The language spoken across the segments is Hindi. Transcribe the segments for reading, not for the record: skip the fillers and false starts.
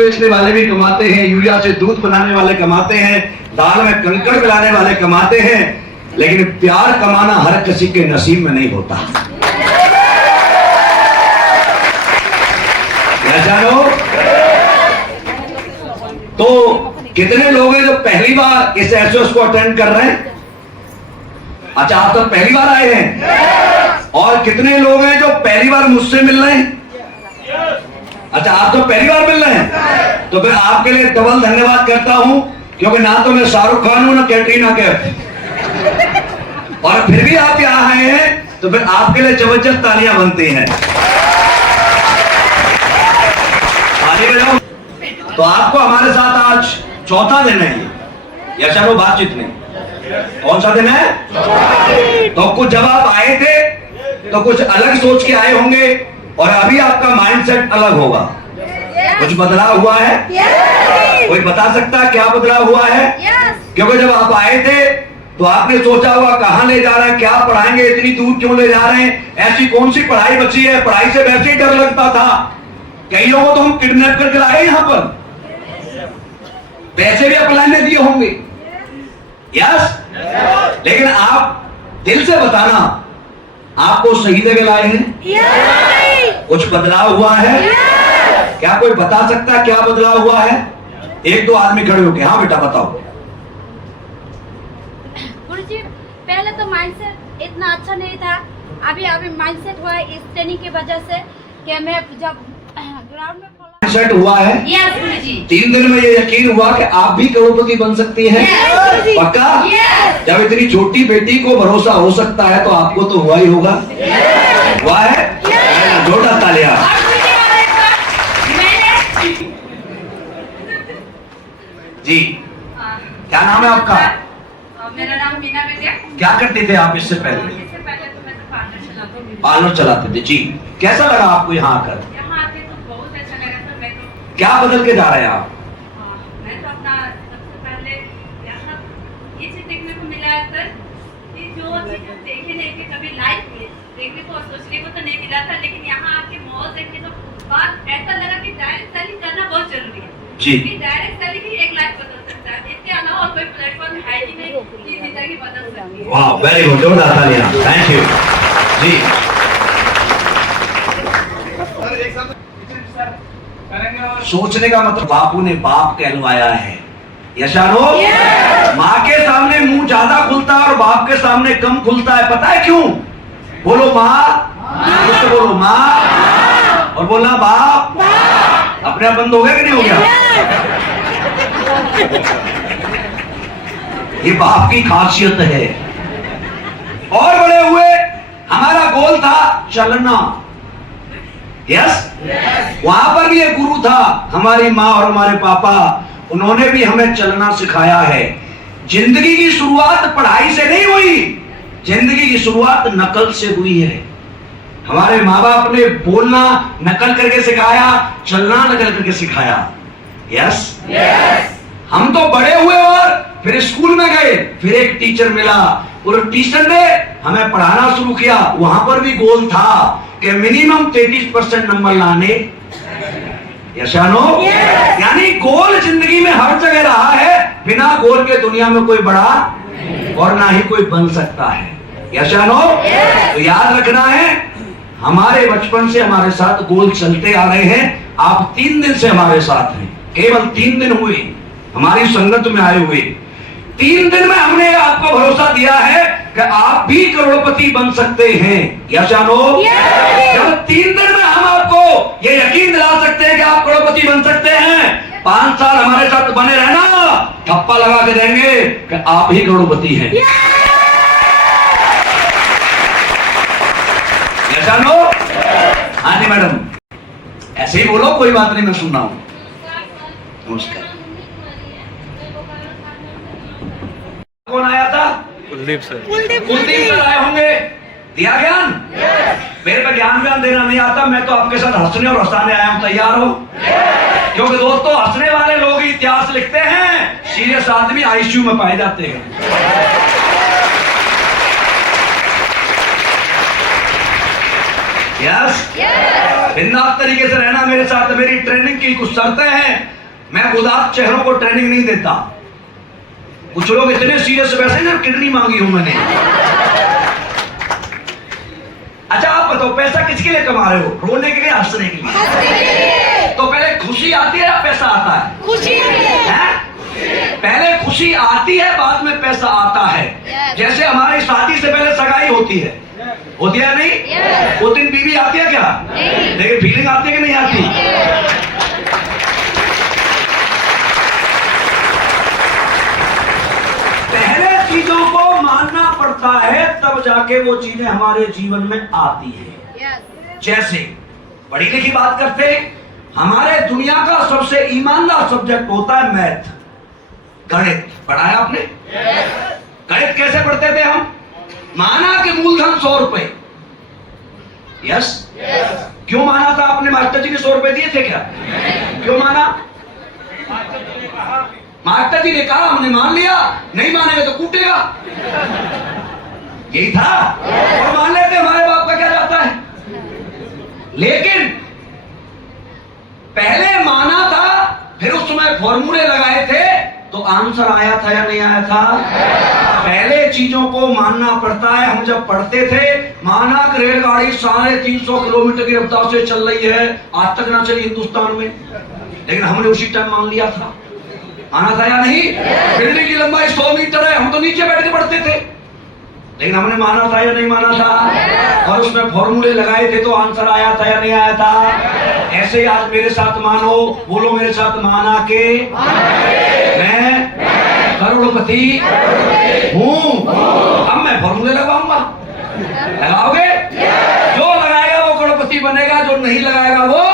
बेचने वाले भी कमाते हैं, यूरिया से दूध बनाने वाले कमाते हैं, दाल में कंकड़ मिलाने वाले कमाते हैं, लेकिन प्यार कमाना हर किसी के नसीब में नहीं होता। क्या जानो? तो कितने लोग हैं जो पहली बार इस एसओएस को अटेंड कर रहे हैं? अच्छा, आप तो पहली बार आए हैं। और कितने लोग हैं जो पहली बार मुझसे मिल रहे हैं? अच्छा, आप तो पहली बार मिल रहे हैं। तो फिर आपके लिए डबल धन्यवाद करता हूं, क्योंकि ना तो मैं शाहरुख खान हूं ना कैटरीना कैफ। और फिर भी आप यहां आए हैं, तो फिर आपके लिए जबरदस्त तालियां बनती हैं। ताली बजाओ। तो आपको हमारे साथ आज चौथा दिन है ये, या चलो बातचीत में कौन सा दिन है? तो कुछ जब आप आए थे तो कुछ अलग सोच के आए होंगे, और अभी आपका माइंडसेट अलग होगा। कुछ बदलाव हुआ है? कोई बता सकता है क्या बदलाव हुआ है? क्योंकि जब आप आए थे तो आपने सोचा होगा कहां ले जा रहे हैं, क्या पढ़ाएंगे, इतनी दूर क्यों ले जा रहे हैं, ऐसी कौन सी पढ़ाई बची है, पढ़ाई से वैसे ही डर लगता था। कई लोगों को तो हम किडनैप करके लाए यहां पर, पैसे भी अप्लाई में दिए होंगे। यस, लेकिन आप दिल से बताना, आपको सही जगह लाए हैं? कुछ बदलाव हुआ है? क्या कोई बता सकता है क्या बदलाव हुआ है? एक दो आदमी खड़े होके, हाँ बेटा बताओ। गुरुजी, पहले तो माइंडसेट इतना अच्छा नहीं था, अभी माइंडसेट हुआ है इस ट्रेनिंग की वजह से कि मैं जब ग्राउंड में सेट हुआ है। यस गुरुजी। 3 दिन में ये यकीन हुआ कि आप भी करोड़पति बन सकती हैं। पक्का? जब इतनी छोटी बेटी को भरोसा हो सकता है तो आपको तो हुआ ही होगा। हुआ है? जोरदार तालियां। जी, क्या नाम है आपका? मेरा नाम मीना विद्या। क्या करते थे आप इससे पहले? इससे पहले तो मैं तो पार्लर चलाता हूँ। पार्लर चलाते थे। जी, कैसा लगा आपको यहाँ आकर? क्या बदल के जा रहे हैं आप? मैं तो अपना सबसे पहले यहाँ ये चीज देखने को मिला है सर, कि जो चीज हम देखे नहीं थे कभी लाइफ में देखने को और सोचने को तो नहीं मिला था, लेकिन यहाँ आके मॉल देखने तो बात ऐसा लगा कि डायरेक्ट सेलिंग करना बहुत जरूरी है। जी, डायरेक्ट सेलिंग ही एक लाइफ बदल सकता है, इसके अलावा और कोई प्लेटफॉर्म है ही नहीं कि जिंदगी बदल सकती है। वाह, वेरी गुड, जोरदार तालियां। थैंक यू जी। सोचने का मतलब बापू ने बाप कहलवाया है। यशानो, माँ के सामने मुंह ज्यादा खुलता है और बाप के सामने कम खुलता है। पता है क्यों? बोलो माँ, बोलो माँ, और बोलना बाप। अपने आप बंद हो गया कि नहीं हो गया? ये बाप की खासियत है। और बड़े हुए हमारा गोल था चलना। यस, वहां पर भी एक गुरु था, हमारी माँ और हमारे पापा, उन्होंने भी हमें चलना सिखाया है। जिंदगी की शुरुआत पढ़ाई से नहीं हुई, जिंदगी की शुरुआत नकल से हुई है। हमारे माँ बाप ने बोलना नकल करके सिखाया, चलना नकल करके सिखाया। यस, हम तो बड़े हुए और फिर स्कूल में गए, फिर एक टीचर मिला और टीचर ने हमें पढ़ाना शुरू किया। वहां पर भी गोल था कि मिनिमम 33% नंबर लाने। यशानो, यानी गोल जिंदगी में हर जगह रहा है, बिना गोल के दुनिया में कोई बड़ा और ना ही कोई बन सकता है। यशानो, तो याद रखना है, हमारे बचपन से हमारे साथ गोल चलते आ रहे हैं। आप 3 दिन से हमारे साथ हैं, केवल 3 दिन हुए हमारी संगत में आए हुए। 3 दिन में हमने आपको भरोसा दिया है कि आप भी करोड़पति बन सकते हैं। यशानो, जब 3 दिन में हम आपको ये यकीन दिला सकते हैं कि आप करोड़पति बन सकते हैं, 5 साल हमारे साथ बने रहना, ठप्पा लगा के देंगे कि आप ही करोड़पति हैं। यशानो, हाँ जी मैडम, ऐसे ही बोलो, कोई बात नहीं, मैं सुन रहा हूँ। नमस्कार। कौन आया था? कुलदीप सर। कुलदीप सर आए होंगे। दिया ज्ञान? मेरे पे ज्ञान देना नहीं आता, मैं तो आपके साथ हंसने और हंसाने आया हूं। तैयार हो? क्योंकि दोस्तों, हंसने वाले लोग ही इतिहास लिखते हैं, सीरियस आदमी आईसीयू में पाए जाते हैं। यस, बिंदास तरीके से रहना मेरे साथ। मेरी ट्रेनिंग की कुछ शर्तें हैं, मैं उदास चेहरों को ट्रेनिंग नहीं देता। कुछ लोग इतने सीरियस वैसे ना, किडनी मांगी हूं मैंने। अच्छा आप बताओ, पैसा किसके लिए कमा रहे हो? रोने के लिए, हंसने के लिए? तो पहले खुशी आती है या पैसा आता है? खुशी है। पहले खुशी आती है, बाद में पैसा आता है। जैसे हमारी शादी से पहले सगाई होती है नहीं? वो दिन बीवी आती है क्या? लेकिन फीलिंग आती है कि नहीं आती? पहले चीजों को मानना पड़ता है, तब जाके वो चीजें हमारे जीवन में आती है। जैसे पढ़ी लिखी बात करते, हमारे दुनिया का सबसे ईमानदार सब्जेक्ट होता है मैथ, गणित। पढ़ाया आपने? गणित कैसे पढ़ते थे हम? माना कि मूलधन 100 रुपए। यस, क्यों माना था आपने? मास्टर जी ने 100 रुपए दिए थे क्या? क्यों माना? मास्टर जी ने कहा, हमने मान लिया, नहीं मानेगा तो कूटेगा, यही था। और मान लेते, हमारे बाप का क्या जाता है। लेकिन पहले माना था, फिर उस समय फॉर्मूले लगाए थे, तो आंसर आया था या नहीं आया था? पहले चीजों को मानना पड़ता है। हम जब पढ़ते थे, माना कि रेलगाड़ी 350 किलोमीटर की रफ्तार से चल रही है, आज तक ना चली हिंदुस्तान में, लेकिन हमने उसी टाइम मान लिया था। माना था या नहीं? बिल्डिंग की लंबाई 100 मीटर है, हम तो नीचे बैठ के पढ़ते थे, लेकिन हमने माना था या नहीं माना था? और उसमें फॉर्मूले लगाए थे, तो आंसर आया था या नहीं आया था? ऐसे ही आज मेरे साथ मानो, बोलो मेरे साथ, माना के मैं करोड़पति हूँ। अब मैं फॉर्मूले लगाऊंगा, लगाओगे? जो लगाएगा वो करोड़पति बनेगा, जो नहीं लगाएगा वो।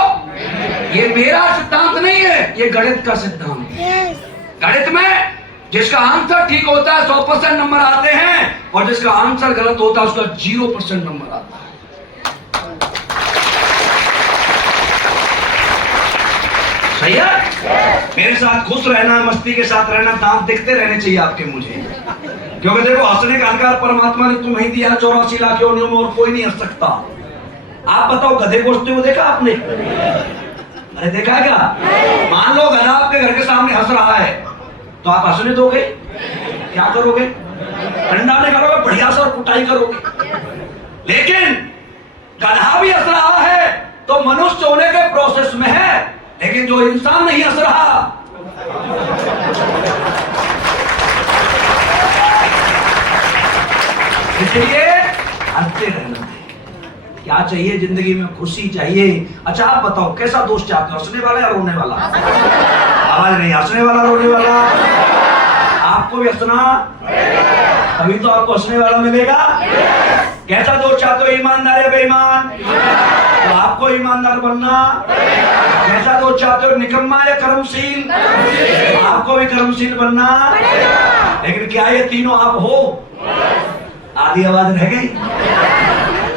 ये मेरा सिद्धांत नहीं है, ये गणित का सिद्धांत है। गणित में जिसका आंसर ठीक होता है 100% नंबर आते हैं, और जिसका आंसर गलत होता है उसका 0% नंबर आता है। सही है? मेरे साथ खुश रहना, मस्ती के साथ रहना, दांत दिखते रहने चाहिए आपके मुझे, क्योंकि देखो हंसने का अधिकार परमात्मा ने तुम्हें दिया। 84 लाख योनियों में और कोई नहीं हंस सकता। आप बताओ, गधे को हंसते हुए देखा आपने? अरे देखा है क्या? मान लो गधा आपके घर के सामने हंस रहा है, तो आप हंसने दोगे? क्या करोगे? ठंडा नहीं करोगे, बढ़िया से और कुटाई करोगे। लेकिन गधा भी हंस रहा है तो मनुष्य होने के प्रोसेस में है, लेकिन जो इंसान नहीं हंस रहा, इसलिए हंसते रहना है। क्या चाहिए जिंदगी में? खुशी चाहिए। अच्छा आप बताओ, कैसा दोस्त चाहते हो, हंसने वाला या रोने वाला? आवाज नहीं, हंसने वाला रोने वाला? आपको भी हंसना, तभी तो आपको हंसने वाला मिलेगा। कैसा दोस्त चाहते हो, ईमानदार या बेईमान? तो आपको ईमानदार बनना। कैसा दोस्त चाहते हो, निकम्मा या कर्मशील? आपको भी कर्मशील बनना। लेकिन क्या ये तीनों आप हो? आधी आवाज रह गई।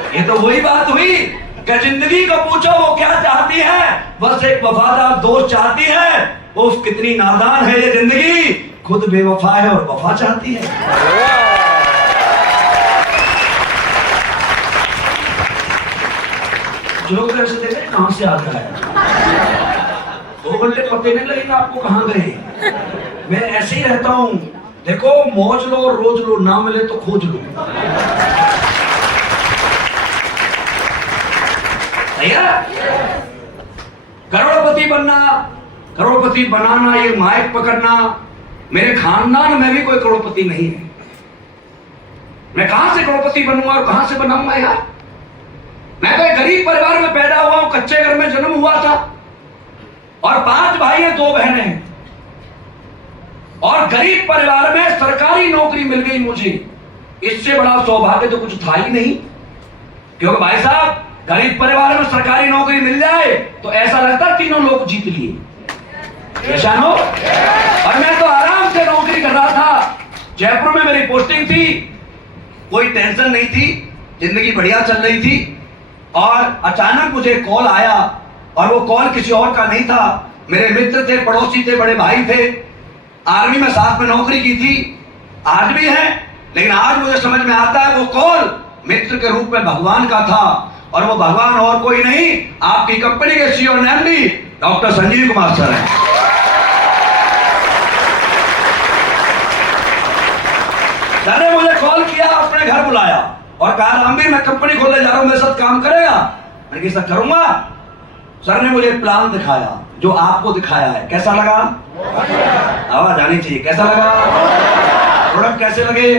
ये तो वही बात हुई कि जिंदगी को पूछो वो क्या चाहती है, बस एक वफादार दोस्त चाहती है। उफ, कितनी नादान है ये जिंदगी, खुद बेवफा है और वफा चाहती है। जो कैसे देखे कहां से आता है, 2 घंटे पते नहीं लगेगा आपको कहां गए। मैं ऐसे ही रहता हूं। देखो, मौज लो और रोज लो, ना मिले तो खोज लो। करोड़पति बनना, करोड़पति बनाना, ये माइक पकड़ना, मेरे खानदान में भी कोई करोड़पति नहीं है। मैं कहां से करोड़पति बनूंगा और कहां से बनाऊंगा यार? मैं तो एक गरीब परिवार में पैदा हुआ हूं, कच्चे घर में जन्म हुआ था, और 5 भाई हैं, 2 बहनें हैं, और गरीब परिवार में सरकारी नौकरी मिल गई मुझे। इससे बड़ा सौभाग्य तो कुछ था ही नहीं, क्योंकि भाई साहब गरीब परिवार में सरकारी नौकरी मिल जाए तो ऐसा लगता तीनों लोग जीत लिए। ऐसा हो? और मैं तो आराम से नौकरी कर रहा था, जयपुर में मेरी पोस्टिंग थी, कोई टेंशन नहीं थी, जिंदगी बढ़िया चल रही थी। और अचानक मुझे कॉल आया, और वो कॉल किसी और का नहीं था, मेरे मित्र थे, पड़ोसी थे, बड़े भाई थे, आर्मी में साथ में नौकरी की थी, आज भी है। लेकिन आज मुझे समझ में आता है वो कॉल मित्र के रूप में भगवान का था। और वो भगवान और कोई नहीं, आपकी कंपनी के सीईओ और MD doctor Sanjeev Kumar sir हैं। सर ने मुझे कॉल किया, अपने घर बुलाया और कहा रामवीर मैं कंपनी खोलने जा रहा हूं, मेरे साथ काम करेगा? मैंने कहा सर करूंगा। सर ने मुझे प्लान दिखाया जो आपको दिखाया है, कैसा लगा? आवाज आनी चाहिए, कैसा लगा? प्रोडक्ट कैसे लगे?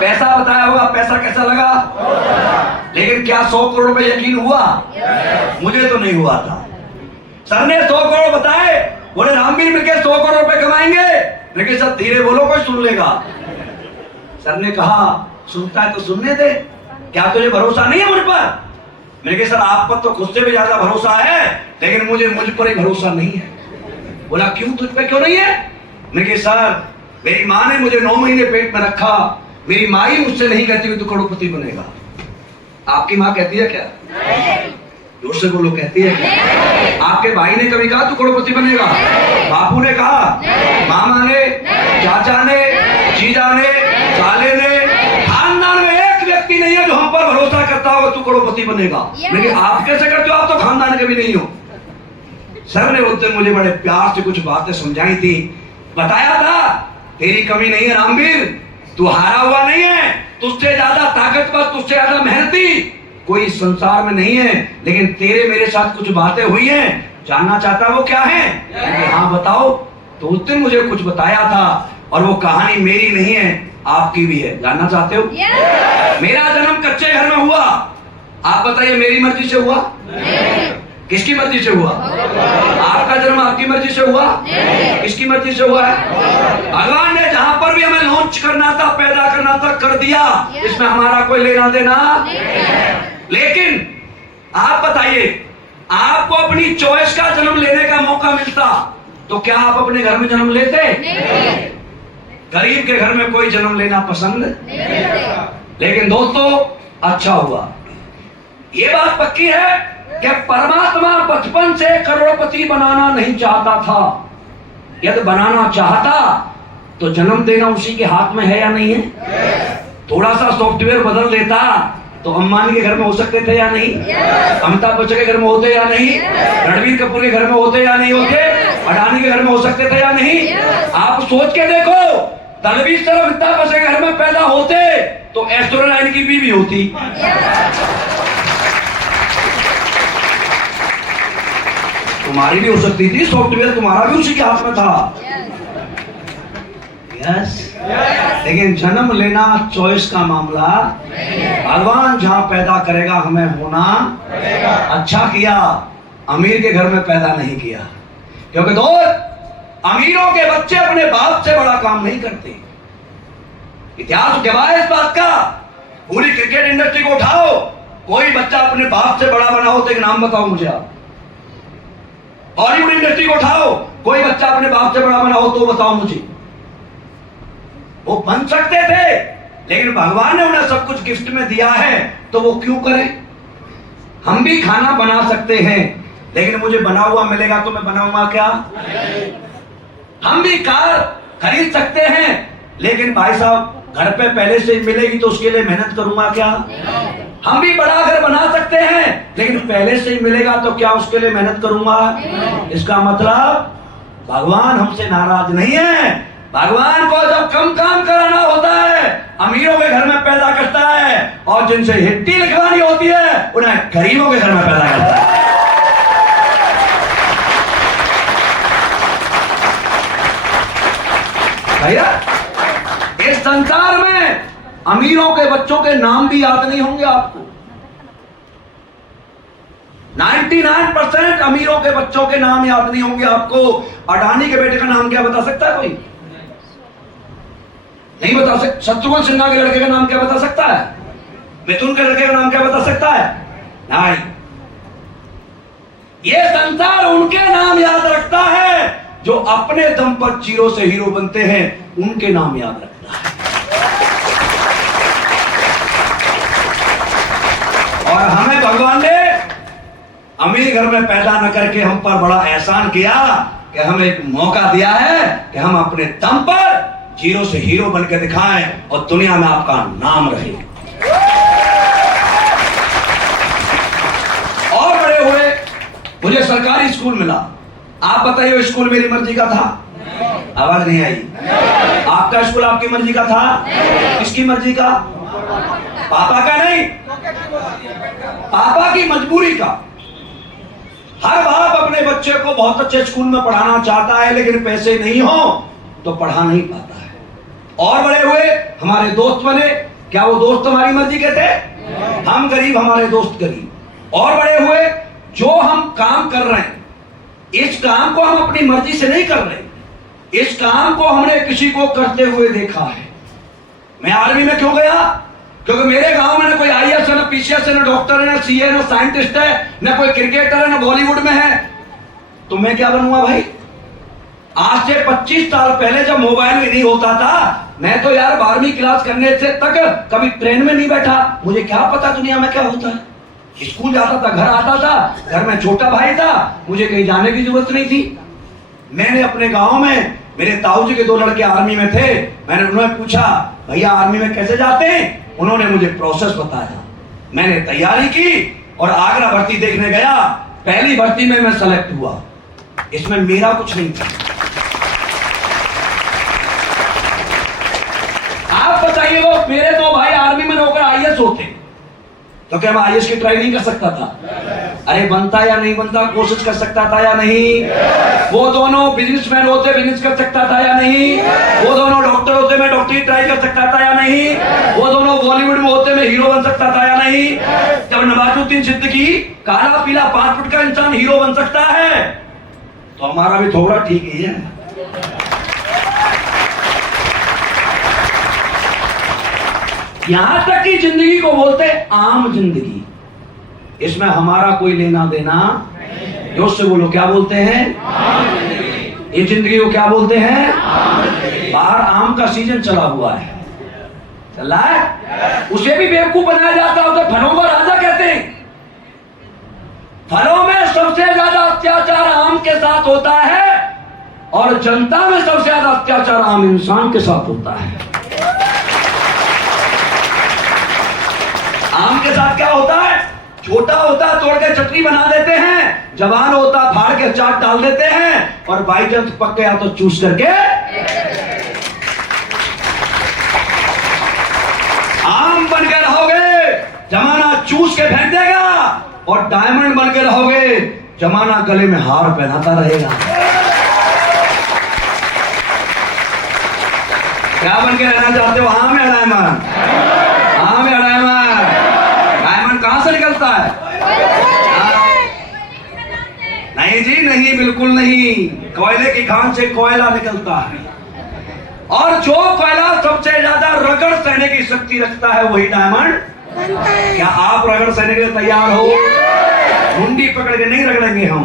पैसा बताया होगा, पैसा कैसा लगा? लेकिन क्या 100 करोड़ पे यकीन हुआ? मुझे तो नहीं हुआ था। सर ने 100 करोड़ बताए, बोले रामवीर मिलकर 100 करोड़ रुपए कमाएंगे। लेकिन सर धीरे बोलो, कोई सुन लेगा। सर ने कहा सुनता है तो सुनने दे, क्या तुझे भरोसा नहीं है मुझ पर? मैंने कहा सर आप पर तो खुद से भी ज्यादा भरोसा है, लेकिन मुझ पर ही भरोसा नहीं है। बोला क्यों, तुझ पे क्यों नहीं है? मैंने कहा सर मेरी माँ ने मुझे 9 महीने पेट में रखा, मेरी माँ ही मुझसे नहीं कहती कि तू करोड़पति बनेगा। आपकी माँ कहती है क्या? जोर से बोलो, कहती है क्या? आपके भाई ने कभी कहा तू करोड़पति बनेगा? बापू ने कहा? मामा ने, चाचा ने, जीजा ने, साले ने, खानदान में एक व्यक्ति नहीं है जो हम पर भरोसा करता होगा तू करोड़पति बनेगा। लेकिन आप कैसे करते हो? आप तो खानदान के भी नहीं हो। सर ने उस दिन मुझे बड़े प्यार से कुछ बातें समझाई थी, बताया था तेरी कमी नहीं है रामवीर, तू हारा हुआ नहीं है, तुझसे ज्यादा ताकतवर, तुझसे ज्यादा मेहनती कोई संसार में नहीं है। लेकिन तेरे मेरे साथ कुछ बातें हुई हैं, जानना चाहता वो क्या है? हाँ बताओ। तो उस दिन मुझे कुछ बताया था और वो कहानी मेरी नहीं है, आपकी भी है। जानना चाहते हो? मेरा जन्म कच्चे घर में हुआ, आप बताइए मेरी मर्जी से हुआ? किसकी मर्जी से हुआ? आपका जन्म आपकी मर्जी से हुआ? किसकी मर्जी से हुआ है? भगवान ने जहां पर भी हमें लॉन्च करना था, पैदा करना था, कर दिया, इसमें हमारा कोई लेना देना। लेकिन आप बताइए, आपको अपनी चॉइस का जन्म लेने का मौका मिलता तो क्या आप अपने घर में जन्म लेते? गरीब के घर में कोई जन्म लेना पसंद नहीं। लेकिन दोस्तों अच्छा हुआ, ये बात पक्की है कि परमात्मा बचपन से करोड़पति बनाना नहीं चाहता था। यदि बनाना चाहता तो जन्म देना उसी के हाथ में है या नहीं है? थोड़ा सा सॉफ्टवेयर बदल देता तो अंबानी के घर में हो सकते थे या नहीं? अमिताभ बच्चन के घर में होते या नहीं? रणबीर कपूर के घर में होते या नहीं होते? अडानी के घर में हो सकते थे या नहीं? आप सोच के देखो, तलवीर तरफ अमिताभ बच्चन के घर में पैदा होते तो ऐश्वर्या राय की बीवी होती। तुम्हारी भी हो सकती थी, सॉफ्टवेयर तुम्हारा भी उसी के हाथ में था। यस। लेकिन जन्म लेना चॉइस का मामला, भगवान जहां पैदा करेगा हमें होना। अच्छा किया अमीर के घर में पैदा नहीं किया, क्योंकि दोस्त अमीरों के बच्चे अपने बाप से बड़ा काम नहीं करते। इतिहास गवाह है इस बात का। पूरी क्रिकेट इंडस्ट्री को उठाओ, कोई बच्चा अपने बाप से बड़ा बना हो तो एक नाम बताओ मुझे आप। बॉलीवुड इंडस्ट्री को उठाओ, कोई बच्चा अपने बाप से बड़ा बना हो तो बताओ मुझे। वो बन सकते थे, लेकिन भगवान ने उन्हें सब कुछ गिफ्ट में दिया है तो वो क्यों करें? हम भी खाना बना सकते हैं, लेकिन मुझे बना हुआ मिलेगा तो मैं बनाऊंगा क्या? हम भी कार खरीद सकते हैं, लेकिन भाई साहब घर पे पहले से मिलेगी तो उसके लिए मेहनत करूंगा क्या? हम भी बड़ा घर बना सकते हैं, लेकिन पहले से ही मिलेगा तो क्या उसके लिए मेहनत करूंगा? इसका मतलब भगवान हमसे नाराज नहीं है। भगवान को जब कम काम कराना होता है अमीरों के घर में पैदा करता है, और जिनसे हिट्टी लिखवानी होती है उन्हें गरीबों के घर में पैदा करता है। भैया इस संसार में अमीरों के बच्चों के नाम भी याद नहीं होंगे आपको। 99% अमीरों के बच्चों के नाम याद नहीं होंगे आपको। अडानी के बेटे का नाम क्या बता सकता है कोई? नहीं बता सकता। शत्रुघ्न सिन्हा के लड़के का नाम क्या बता सकता है? मिथुन के लड़के का नाम क्या बता सकता है? नहीं। ये संसार उनके नाम याद रखता है जो अपने दम पर जीरो से हीरो बनते हैं, उनके नाम याद रखता है। और हमें भगवान ने अमीर घर में पैदा न करके हम पर बड़ा एहसान किया कि हमें एक मौका दिया है कि हम अपने दम पर जीरो से हीरो बन के दिखाएं और दुनिया में आपका नाम रहे। मुझे सरकारी स्कूल मिला। आप बताइए वो स्कूल मेरी मर्जी का था? आवाज नहीं आई। आपका स्कूल आपकी मर्जी का था? किसकी मर्जी का? पापा का नहीं, पापा की मजबूरी का। हर बाप अपने बच्चे को बहुत अच्छे स्कूल में पढ़ाना चाहता है, लेकिन पैसे नहीं हो तो पढ़ा नहीं पाता है। और बड़े हुए हमारे दोस्त बने। क्या वो दोस्त हमारी मर्जी के थे? हम गरीब, हमारे दोस्त गरीब। और बड़े हुए, जो हम काम कर रहे हैं इस काम को हम अपनी मर्जी से नहीं कर रहे, इस काम को हमने किसी को करते हुए देखा है। मैं आर्मी में क्यों गया? क्योंकि मेरे गांव में ना कोई आईएएस है, ना पीसीएस है, ना डॉक्टर है, ना सीए, ना साइंटिस्ट है, ना कोई क्रिकेटर है, ना बॉलीवुड में है। तो मैं क्या बनूंगा भाई? आज से 25 साल पहले जब मोबाइल भी नहीं होता था, मैं तो यार 12वीं क्लास करने से तक कभी ट्रेन में नहीं बैठा। मुझे क्या पता दुनिया में क्या होता है। स्कूल जाता था, घर आता था, घर में छोटा भाई था, मुझे कहीं जाने की जरूरत नहीं थी। मैंने अपने गांव में, मेरे ताऊ जी के 2 लड़के आर्मी में थे, मैंने उन्हें पूछा भैया आर्मी में कैसे जाते हैं? उन्होंने मुझे प्रोसेस बताया। मैंने तैयारी की और आगरा भर्ती देखने गया। पहली भर्ती में मैं सेलेक्ट हुआ। इसमें मेरा कुछ नहीं था। आप बताइए, वो मेरे 2 भाई आर्मी में होकर आईएएस होते तो क्या मैं आईएएस की ट्राई नहीं कर सकता था? अरे बनता या नहीं बनता, कोशिश कर सकता था या नहीं? वो दोनों बिजनेसमैन होते, बिजनेस कर सकता था या नहीं? वो दोनों डॉक्टर होते, मैं डॉक्टरी ट्राई कर सकता था या नहीं? वो दोनों बॉलीवुड में होते, मैं हीरो बन सकता था या नहीं? जब नवाजुद्दीन सिद्दीकी काला पीला 5 फुट का इंसान हीरो बन सकता है, तो हमारा भी थोड़ा ठीक ही है। यहां तक की जिंदगी को बोलते आम जिंदगी, इसमें हमारा कोई लेना देना। जोश से बोलो, क्या बोलते हैं? ये जिंदगी को क्या बोलते हैं? बाहर आम का सीजन चला हुआ है, चला है, उसे भी बेवकूफ बनाया जाता है। उसे फलों का राजा कहते हैं। फलों में सबसे ज्यादा अत्याचार आम के साथ होता है और जनता में सबसे ज्यादा अत्याचार आम इंसान के साथ होता है। आम के साथ क्या होता है? छोटा होता है तोड़ के चटनी बना देते हैं, जवान होता फाड़ के चाट डाल देते हैं, और बाई चांस पक गया तो चूस करके आम बन के रहोगे, जमाना चूस के फेंक देगा, और डायमंड बन के रहोगे, जमाना गले में हार पहनाता रहेगा। क्या बन के रहना चाहते हो? आम या डायमंड? आम या डायमंड? डायमंड कहां से निकलता है? नहीं जी नहीं, बिल्कुल नहीं। कोयले की खान से कोयला निकलता है, और जो कोयला सबसे ज्यादा रगड़ सहने की शक्ति रखता है वही डायमंड। क्या आप रगड़ सहने के लिए तैयार हो? मुंडी पकड़ के नहीं रगड़ेंगे हम,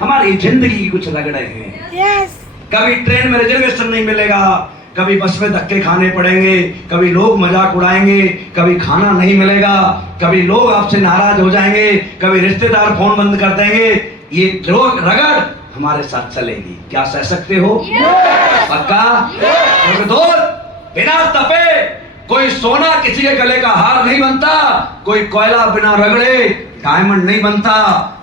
हमारी जिंदगी की कुछ रगड़े हैं। कभी ट्रेन में रिजर्वेशन नहीं मिलेगा, कभी बस में धक्के खाने पड़ेंगे, कभी लोग मजाक उड़ाएंगे, कभी खाना नहीं मिलेगा, कभी लोग आपसे नाराज हो जाएंगे, कभी रिश्तेदार फोन बंद कर देंगे। ये रगड़ हमारे साथ चलेगी। क्या सह सकते हो? पक्का? बिना तपे कोई सोना किसी के गले का हार नहीं बनता, कोई कोयला बिना रगड़े डायमंड नहीं बनता,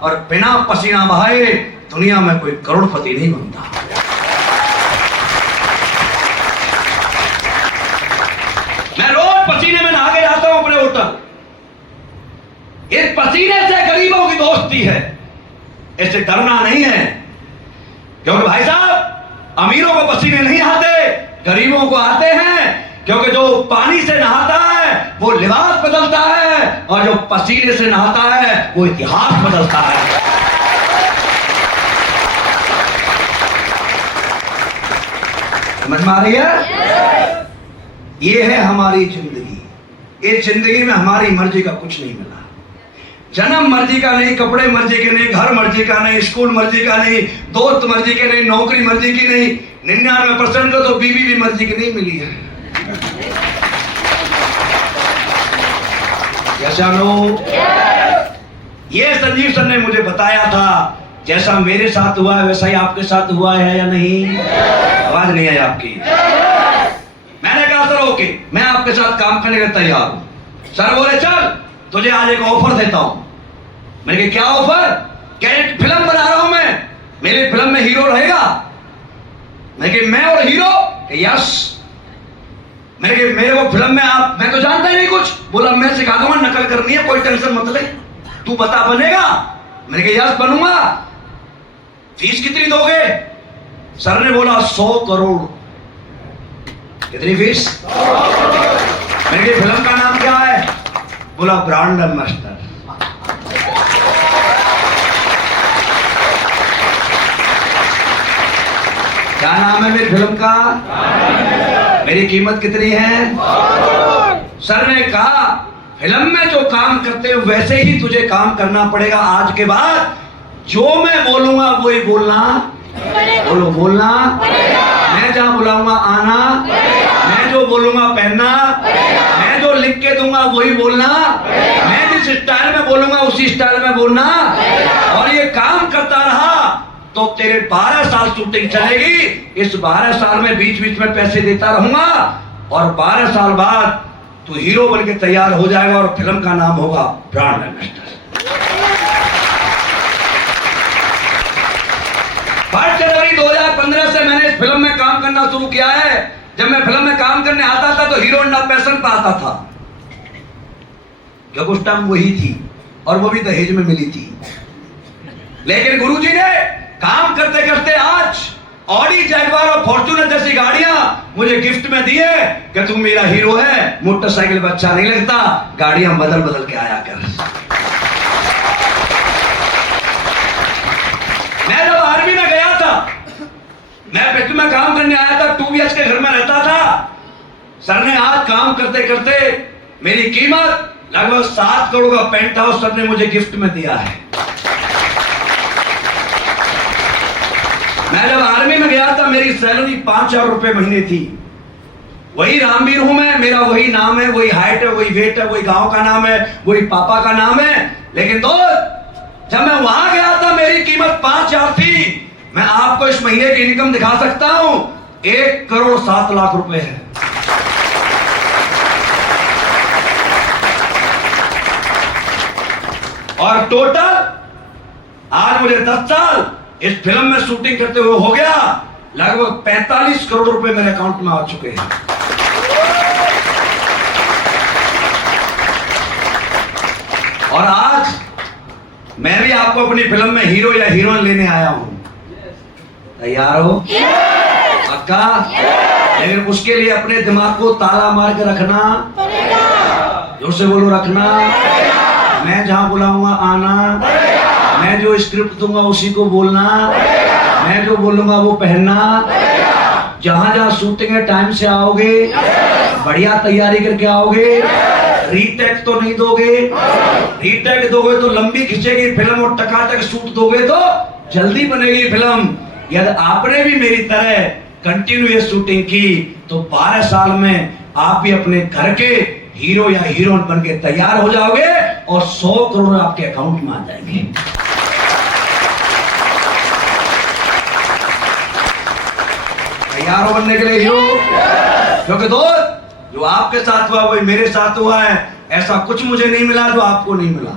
और बिना पसीना बहाए दुनिया में कोई करोड़पति नहीं बनता। मैं रोज पसीने में नहा के जाता हूं अपने होटल। इस पसीने से गरीबों की दोस्ती है, इससे डरना नहीं है, क्योंकि भाई साहब अमीरों को पसीने नहीं आते, गरीबों को आते हैं। क्योंकि जो पानी से नहाता है वो लिबास बदलता है, और जो पसीने से नहाता है वो इतिहास बदलता है। समझ में आ रही है? ये है हमारी जिंदगी। इस जिंदगी में हमारी मर्जी का कुछ नहीं मिला। जन्म मर्जी का नहीं, कपड़े मर्जी के नहीं, घर मर्जी का नहीं, स्कूल मर्जी का नहीं, दोस्त मर्जी के नहीं, नौकरी मर्जी की नहीं, 99% को तो बीवी भी मर्जी की नहीं मिली है। ये संजीव सर ने मुझे बताया था, जैसा मेरे साथ हुआ है वैसा ही आपके साथ हुआ है या नहीं? आवाज नहीं आई आपकी। मैंने कहा सर ओके, मैं आपके साथ काम करने के तैयार हूं। सर बोले चल तुझे आज एक ऑफर देता हूं। मैंने कहा क्या ऑफर? क्या एक फिल्म बना रहा हूं मैं, मेरी फिल्म में हीरो रहेगा? मैं और हीरो? यस। मेरे को फिल्म में आप, मैं तो जानता ही नहीं कुछ। बोला मैं सिखा दूंगा, नकल करनी है, कोई टेंशन मत ले, तू बता बनेगा? मैंने कहा यस बनूंगा। फीस कितनी दोगे? सर ने बोला 100 करोड़। कितनी फीस? मेरी फिल्म का नाम क्या है? बोला ब्रांड एम्बेसडर। क्या नाम है मेरी फिल्म का? मेरी कीमत कितनी है? सर ने कहा फिल्म में जो काम करते हो वैसे ही तुझे काम करना पड़ेगा। आज के बाद जो मैं बोलूंगा वही बोलना। बोलो बोलना। मैं जहां बुलाऊंगा आना। मैं जो बोलूंगा पहनना। मैं जो लिख के दूंगा वही बोलना। मैं जिस स्टाइल में बोलूंगा उसी स्टाइल में बोलना। और ये काम करता रहा तो तेरे 12 साल शूटिंग चलेगी। इस 12 साल में बीच बीच में पैसे देता रहूंगा और 12 साल बाद तू हीरो बन के तैयार हो जाएगा और फिल्म का नाम होगा ब्रांड एम्बेसडर। 5 जनवरी 2015 से मैंने इस फिल्म में काम करना शुरू किया है। जब मैं फिल्म में काम करने आता था तो हीरोइन पैशन पे आता था, जब उस टाइम वही थी और वो भी दहेज में मिली थी। लेकिन गुरुजी ने काम करते करते आज ऑडी, जैगवार और फॉर्च्यूनर जैसी गाड़ियां मुझे गिफ्ट में दी है कि तू मेरा हीरो है। मोटरसाइकिल पर अच्छा नहीं लगता, गाड़ियां बदल बदल के आया कर। मैं जब आर्मी में गया था, मैं पेट्रोल में काम करने आया था, 2 BH के घर में रहता था। सर ने आज काम करते करते मेरी कीमत लगभग 7 करोड़ का पेंट हाउस सर ने मुझे गिफ्ट में दिया है। मैं जब आर्मी में गया था मेरी सैलरी 5,000 रुपए महीने थी। वही रामवीर हूं मैं, मेरा वही नाम है, वही हाइट है, वही वेट है, वही गांव का नाम है, वही पापा का नाम है। लेकिन दोस्त जब मैं वहां गया था मेरी कीमत 5,000 थी। मैं आपको इस महीने की इनकम दिखा सकता हूं, 1 करोड़ 7 लाख रुपए है। और टोटल आज मुझे 10 साल इस फिल्म में शूटिंग करते हुए हो गया, लगभग 45 करोड़ रुपए मेरे अकाउंट में आ चुके हैं। और आज मैं भी आपको अपनी फिल्म में हीरो या हीरोइन लेने आया हूं। तैयार हो? पक्का? लेकिन उसके लिए अपने दिमाग को ताला मार के रखना। जोर से बोलो, रखना। मैं जहां बुलाऊंगा आना। मैं जो स्क्रिप्ट दूंगा उसी को बोलना। मैं जो बोलूंगा वो पहनना। जहां जहां शूटिंग है टाइम से आओगे, बढ़िया तैयारी करके आओगे। रीटेक तो नहीं दोगे, रीटेक दोगे तो लंबी खिंचेगी फिल्म और टकाटक शूट दोगे तो जल्दी बनेगी फिल्म। यदि आपने भी मेरी तरह कंटिन्यूअस शूटिंग की तो 12 साल में आप भी अपने घर के हीरो या हीरोइन बन के तैयार हो जाओगे और 100 करोड़ आपके अकाउंट में आ जाएंगे। तैयार हो बनने के लिए हीरो? क्योंकि दोस्त जो आपके साथ हुआ वही मेरे साथ हुआ है। ऐसा कुछ मुझे नहीं मिला जो आपको नहीं मिला।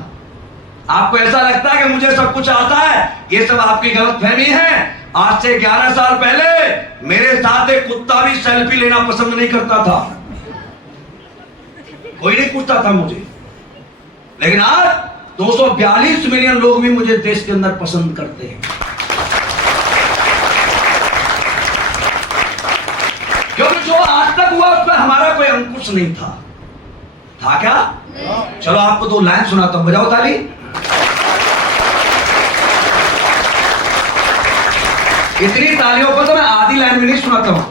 आपको ऐसा लगता है कि मुझे सब कुछ आता है, ये सब आपकी गलतफहमी है। आज से 11 साल पहले मेरे साथ एक कुत्ता भी सेल्फी लेना पसंद नहीं करता था, कोई नहीं पूछता था मुझे। लेकिन आज 242 मिलियन लोग भी मुझे देश के अंदर पसंद करते हैं, क्योंकि जो आज तक हुआ उसमें हमारा कोई अंकुश नहीं था। था क्या? चलो आपको 2 लाइन सुनाता हूं, बजाओ ताली। इतनी तालियों पर तो मैं आधी लाइन में नहीं सुनाता हूं।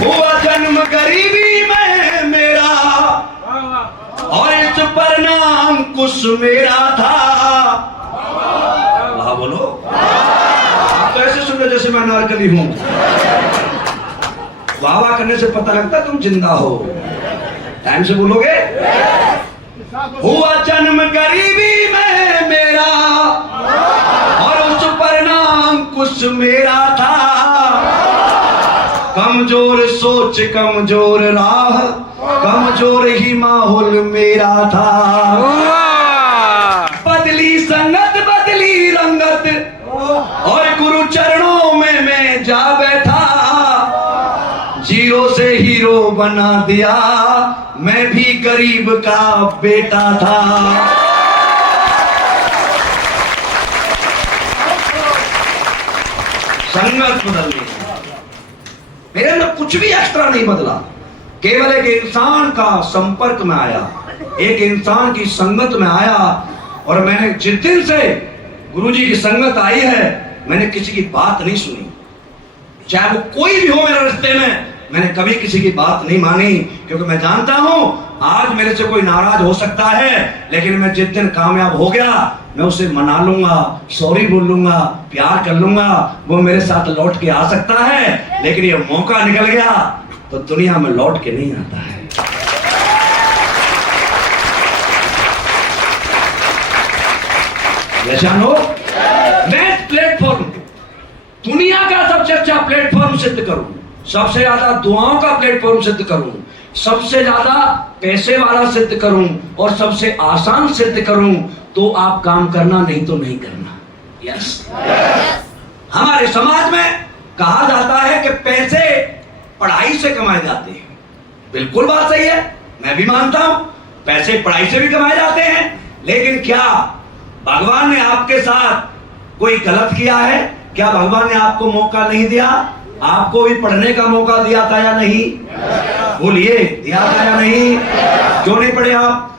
हुआ जन्म गरीबी में मेरा और इस पर नाम कुछ मेरा था। वाह बोलो। आप तो ऐसे सुन रहे जैसे मैं नारकली हूं। वाह वाह करने से पता लगता तुम जिंदा हो। टाइम से बोलोगे। हुआ जन्म गरीबी में मेरा और उस पर नाम कुछ मेरा था। सोच कमजोर राह, कमजोर ही माहौल मेरा था। बदली संगत बदली रंगत और गुरु चरणों में मैं जा बैठा। जीरो से हीरो बना दिया, मैं भी गरीब का बेटा था। संगत बदलनी, मेरे अंदर कुछ भी एक्स्ट्रा नहीं बदला, केवल एक इंसान का संपर्क में आया, एक इंसान की संगत में आया। और मैंने जिस दिन से गुरुजी की संगत आई है, मैंने किसी की बात नहीं सुनी, चाहे वो कोई भी हो मेरे रिश्ते में। मैंने कभी किसी की बात नहीं मानी, क्योंकि मैं जानता हूं आज मेरे से कोई नाराज हो सकता है, लेकिन मैं जिस दिन कामयाब हो गया मैं उसे मना लूंगा, सॉरी बोल लूंगा, प्यार कर लूंगा, वो मेरे साथ लौट के आ सकता है। लेकिन ये मौका निकल गया तो दुनिया में लौट के नहीं आता है। जानो, मैं प्लेटफॉर्म, दुनिया का सबसे अच्छा प्लेटफॉर्म सिद्ध करूं, सबसे ज्यादा दुआओं का प्लेटफॉर्म सिद्ध करूं, सबसे ज्यादा पैसे वाला सिद्ध करूं और सबसे आसान सिद्ध करूं, तो आप काम करना, नहीं तो नहीं करना। यस, हमारे समाज में कहा जाता है कि पैसे पढ़ाई से कमाए जाते हैं। बिल्कुल बात सही है, मैं भी मानता हूं पैसे पढ़ाई से भी कमाए जाते हैं। लेकिन क्या भगवान ने आपके साथ कोई गलत किया है? क्या भगवान ने आपको मौका नहीं दिया? आपको भी पढ़ने का मौका दिया था या नहीं? बोलिए, दिया था या नहीं? क्यों नहीं पढ़े आप?